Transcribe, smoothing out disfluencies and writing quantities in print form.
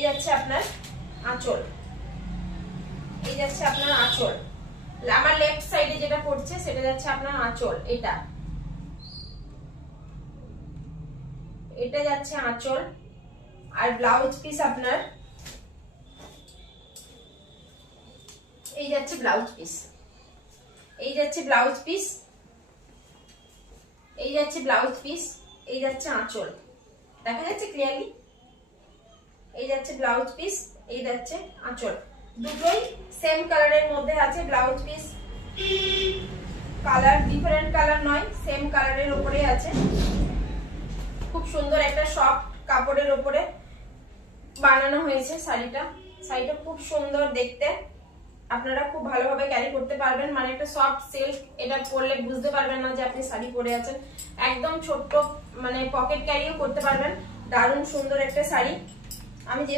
এই যাচ্ছে আপনার আঁচল, এই যাচ্ছে আপনার আঁচল। আমার লেফট সাইডে যেটা পড়ছে সেটা যাচ্ছে আপনার আঁচল। এটা যাচ্ছে আঁচল। আর ব্লাউজ পিস আপনার এই যাচ্ছে ব্লাউজ পিস, এই যাচ্ছে ব্লাউজ পিস, এই যাচ্ছে ব্লাউজ পিস, এই যাচ্ছে আঁচল। দেখা যাচ্ছে ক্লিয়ারলি? এই যাচ্ছে ব্লাউজ পিস, এই যাচ্ছে আঁচল। দুটোই সেম কালারের মধ্যে আছে। Blouse piece colour different colour নয়, সেম কালারের উপরে আছে। খুব সুন্দর একটা সফট কাপড়ের উপরে বানানো হয়েছে শাড়িটা। শাড়িটা খুব সুন্দর দেখতে, আপনারা খুব ভালোভাবে ক্যারি করতে পারবেন। মানে একটা সফট সিল্ক, এটা পরলে বুঝতে পারবেন না যে আপনি শাড়ি পরে আছেন। একদম ছোট্ট মানে পকেট ক্যারিও করতে পারবেন। দারুণ সুন্দর একটা শাড়ি। আমি যে